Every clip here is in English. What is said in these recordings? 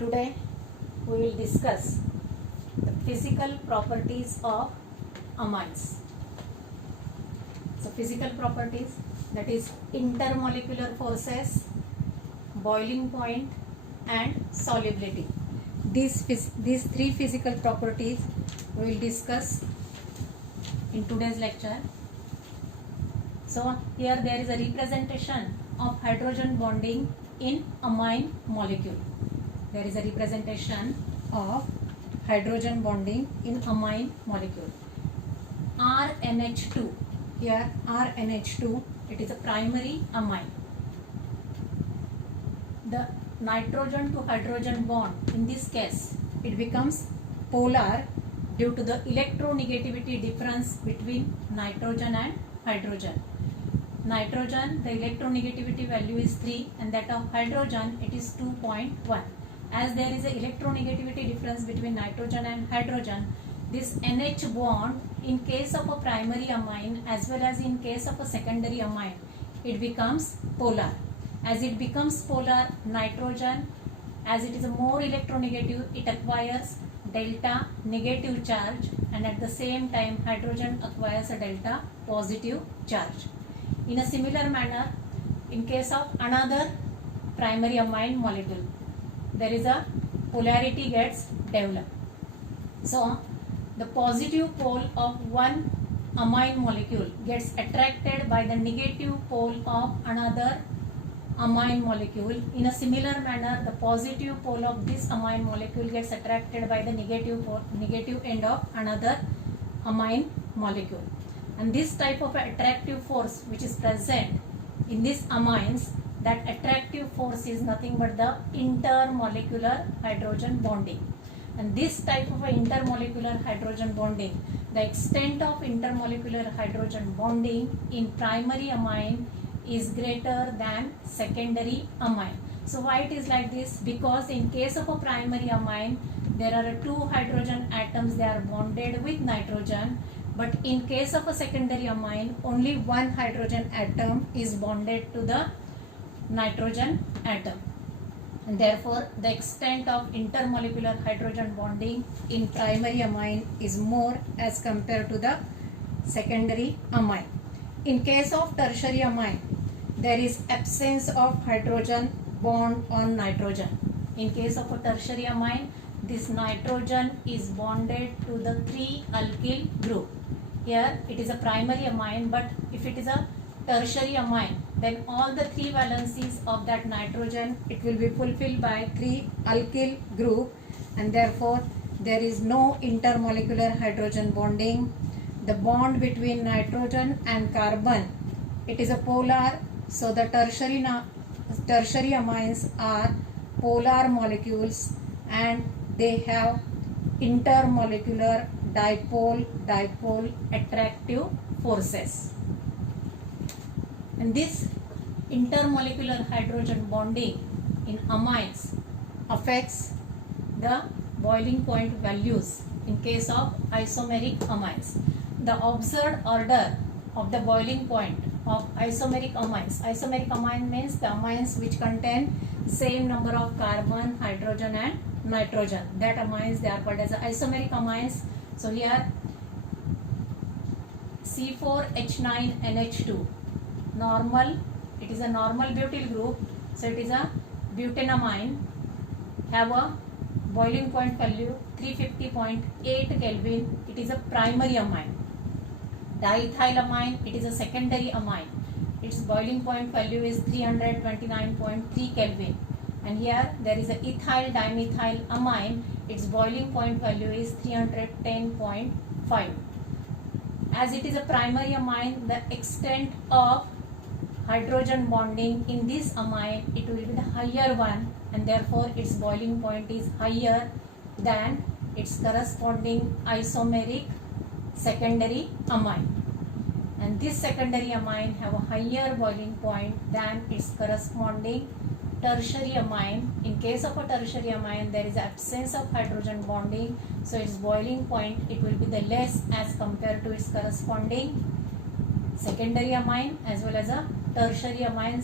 Today we will discuss the physical properties of amines. So physical properties, that is intermolecular forces, boiling point and solubility. These three physical properties we will discuss in today's lecture. So here there is a representation of hydrogen bonding in amine molecule. There is a representation of hydrogen bonding in amine molecule. RNH2. Here RNH2, it is a primary amine. The nitrogen to hydrogen bond, in this case, it becomes polar due to the electronegativity difference between nitrogen and hydrogen. Nitrogen, the electronegativity value is 3, and that of hydrogen, it is 2.1. As there is a electronegativity difference between nitrogen and hydrogen, this NH bond, in case of a primary amine as well as in case of a secondary amine, it becomes polar. As it becomes polar, nitrogen, as it is a more electronegative, it acquires delta negative charge, and at the same time hydrogen acquires a delta positive charge. In a similar manner, in case of another primary amine molecule, there is a polarity gets developed. So the positive pole of one amine molecule gets attracted by the negative pole of another amine molecule. In a similar manner, the positive pole of this amine molecule gets attracted by the negative end of another amine molecule. And this type of attractive force which is present in these amines, that attractive force is nothing but the intermolecular hydrogen bonding. And this type of intermolecular hydrogen bonding, the extent of intermolecular hydrogen bonding in primary amine is greater than secondary amine. So why it is like this? Because in case of a primary amine, there are two hydrogen atoms, they are bonded with nitrogen. But in case of a secondary amine, only one hydrogen atom is bonded to the nitrogen atom. And therefore, the extent of intermolecular hydrogen bonding in primary amine is more as compared to the secondary amine. In case of tertiary amine, there is absence of hydrogen bond on nitrogen. In case of a tertiary amine, this nitrogen is bonded to the 3-alkyl group. Here it is a primary amine, but if it is a tertiary amine, then all the 3 valencies of that nitrogen, it will be fulfilled by 3-alkyl group, and therefore there is no intermolecular hydrogen bonding. The bond between nitrogen and carbon, it is a polar, so the tertiary amines are polar molecules and they have intermolecular dipole attractive forces. And this intermolecular hydrogen bonding in amines affects the boiling point values in case of isomeric amines. The observed order of the boiling point of isomeric amines. Isomeric amine means the amines which contain same number of carbon, hydrogen and nitrogen. That amines, they are called as isomeric amines. So here C4H9NH2, normal, it is a normal butyl group, so it is a butanamine, have a boiling point value 350.8 Kelvin, it is a primary amine. Diethylamine, it is a secondary amine, its boiling point value is 329.3 Kelvin. And here there is a ethyl dimethyl amine, its boiling point value is 310.5. As it is a primary amine, the extent of hydrogen bonding in this amine, it will be the higher one, and therefore its boiling point is higher than its corresponding isomeric secondary amine. And this secondary amine have a higher boiling point than its corresponding tertiary amine. In case of a tertiary amine, there is absence of hydrogen bonding, so its boiling point, it will be the less as compared to its corresponding secondary amine as well as a tertiary amine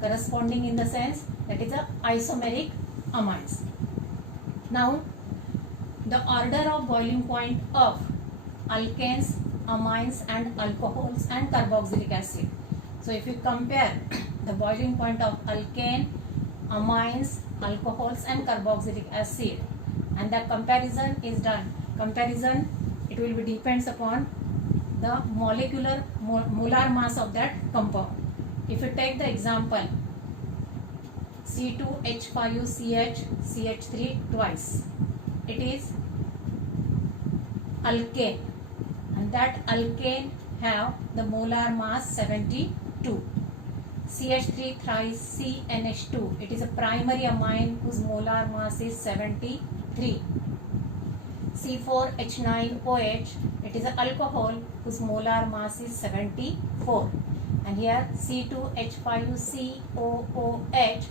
corresponding in the sense that is a isomeric amines. Now the order of boiling point of alkanes, amines and alcohols and carboxylic acid. So if you compare the boiling point of alkane, amines, alcohols and carboxylic acid, and the comparison is done. Comparison, it will be depends upon the molar mass of that compound. If you take the example C2H5CH CH3 twice, it is alkane, and that alkane have the molar mass 72. CH3 thrice CNH2, it is a primary amine whose molar mass is 73. C4H9OH, it is an alcohol whose molar mass is 74. And here C2H5COOH,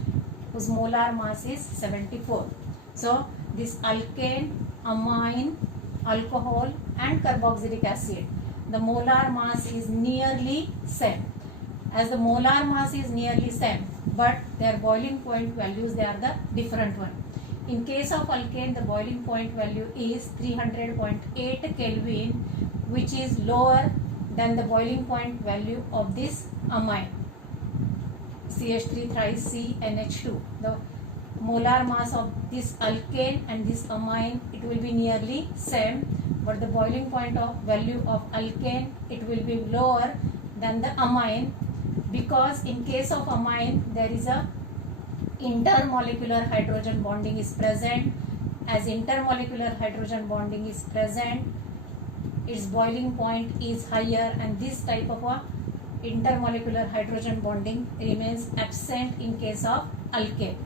whose molar mass is 74. So this alkane, amine, alcohol and carboxylic acid, the molar mass is nearly same. As the molar mass is nearly same, but their boiling point values, they are the different one. In case of alkane, the boiling point value is 300.8 Kelvin, which is lower than the boiling point value of this amine CH3 thrice CNH2. The molar mass of this alkane and this amine, it will be nearly same, but the boiling point of value of alkane, it will be lower than the amine, because in case of amine there is a intermolecular hydrogen bonding is present. As intermolecular hydrogen bonding is present, its boiling point is higher, and this type of a intermolecular hydrogen bonding remains absent in case of alkane.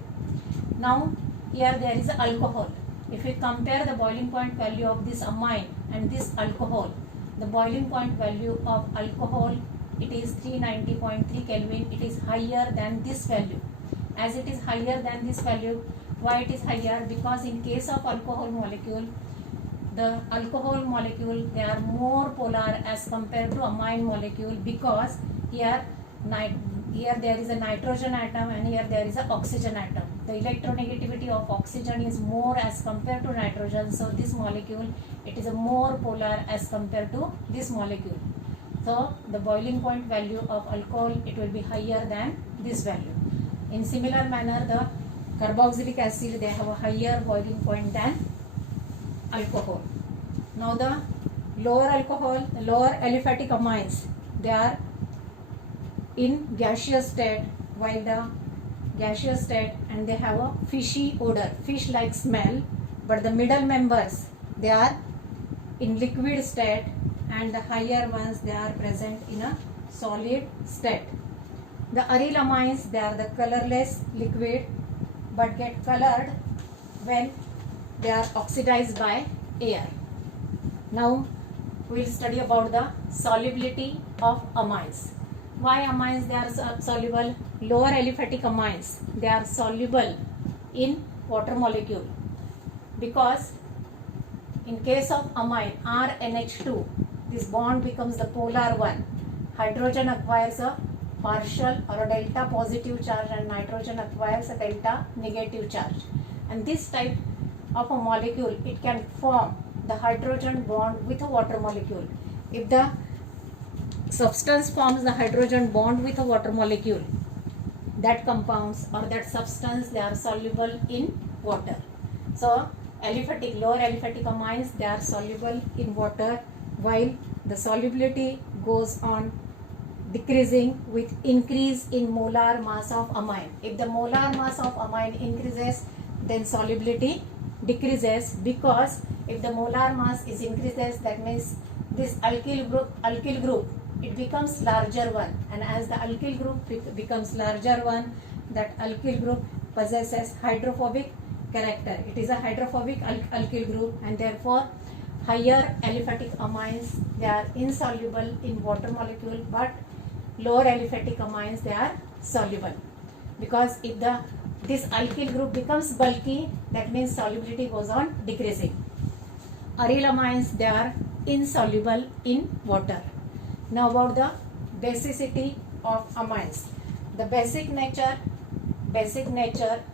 Now here there is alcohol. If we compare the boiling point value of this amine and this alcohol, the boiling point value of alcohol, it is 390.3 Kelvin. It is higher than this value. As it is higher than this value, why it is higher? Because in case of alcohol molecule, the alcohol molecule, they are more polar as compared to amine molecule, because here there is a nitrogen atom and here there is an oxygen atom. The electronegativity of oxygen is more as compared to nitrogen, so this molecule, it is a more polar as compared to this molecule. So the boiling point value of alcohol, it will be higher than this value. In similar manner, the carboxylic acid, they have a higher boiling point than alcohol. Now the lower alcohol, the lower aliphatic amines, they are in gaseous state, while the gaseous state, and they have a fishy odor, fish like smell, but the middle members, they are in liquid state, and the higher ones, they are present in a solid state. The aryl amines, they are the colorless liquid, but get colored when they are oxidized by air. Now we will study about the solubility of amines. Why amines, they are soluble? Lower aliphatic amines, they are soluble in water molecule, because in case of amine RNH2, this bond becomes the polar one. Hydrogen acquires a partial or a delta positive charge, and nitrogen acquires a delta negative charge. And this type of a molecule, it can form the hydrogen bond with a water molecule. If the substance forms the hydrogen bond with a water molecule, that compounds or that substance, they are soluble in water. So aliphatic, lower aliphatic amines, they are soluble in water, while the solubility goes on decreasing with increase in molar mass of amine. If the molar mass of amine increases, then solubility decreases, because if the molar mass is increases, that means this alkyl group, it becomes larger one, and as the alkyl group becomes larger one, that alkyl group possesses hydrophobic character. It is a hydrophobic alkyl group, and therefore higher aliphatic amines, they are insoluble in water molecule, but lower aliphatic amines, they are soluble, because if this alkyl group becomes bulky, that means solubility goes on decreasing. Aryl amines, they are insoluble in water. Now about the basicity of amines. The basic nature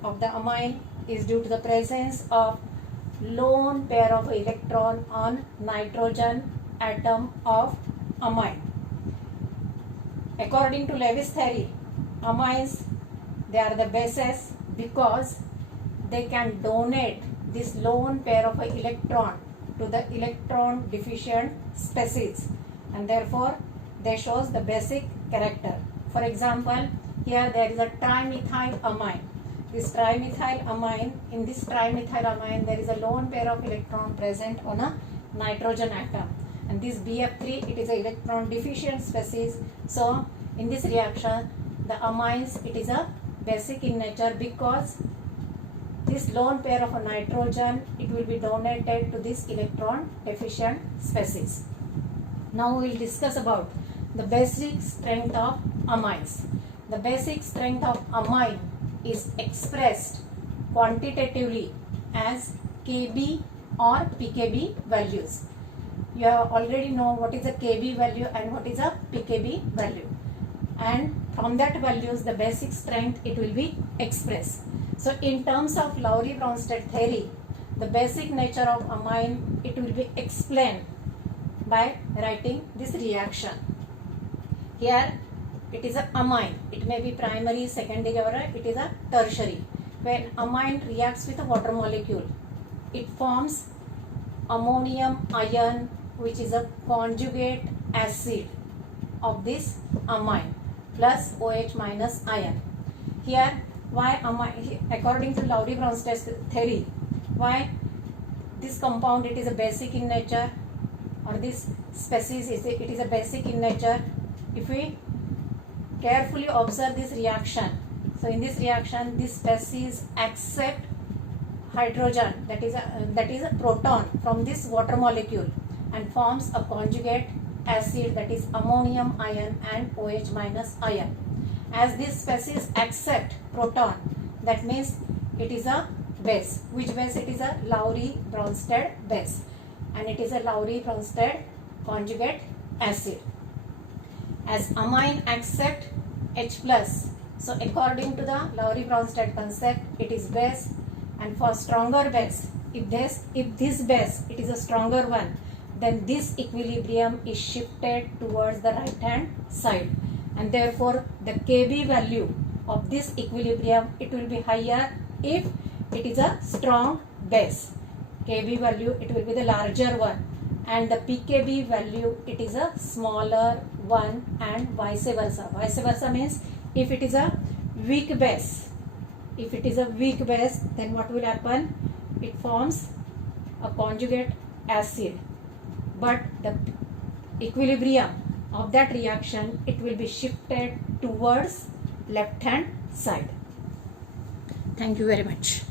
of the amine is due to the presence of lone pair of electron on nitrogen atom of amine. According to Lewis theory, amines, they are the bases because they can donate this lone pair of electron to the electron deficient species, and therefore they shows the basic character. For example, here there is a trimethylamine. This trimethylamine, in this trimethylamine there is a lone pair of electron present on a nitrogen atom, and this BF3, it is a electron deficient species. So in this reaction the amines, it is a basic in nature because this lone pair of a nitrogen, it will be donated to this electron deficient species. Now we will discuss about the basic strength of amines. The basic strength of amine is expressed quantitatively as Kb or pKb values. You already know what is a Kb value and what is a pKb value, and from that values the basic strength, it will be expressed. So in terms of Lowry-Bronsted theory, the basic nature of amine, it will be explained by writing this reaction. Here it is a amine. It may be primary, secondary, or it is a tertiary. When amine reacts with a water molecule, it forms ammonium ion, which is a conjugate acid of this amine, plus OH minus ion. Here, why amine? According to Lowry-Bronsted theory, why this compound, it is a basic in nature, or this species it is a basic in nature? If we carefully observe this reaction, so in this reaction this species accept hydrogen, that is a proton from this water molecule, and forms a conjugate acid, that is ammonium ion and OH minus ion. As this species accept proton, that means it is a base. Which base? It is a Lowry-Bronsted base, and it is a Lowry-Bronsted conjugate acid. As amine accept H plus, so according to the Lowry-Bronsted concept, it is base, and for stronger base, if this base, it is a stronger one, then this equilibrium is shifted towards the right hand side, and therefore the Kb value of this equilibrium, it will be higher if it is a strong base. Kb value, it will be the larger one, and the pKb value, it is a smaller one, and vice versa. Vice versa means if it is a weak base, then what will happen? It forms a conjugate acid, but the equilibrium of that reaction, it will be shifted towards left hand side. Thank you very much.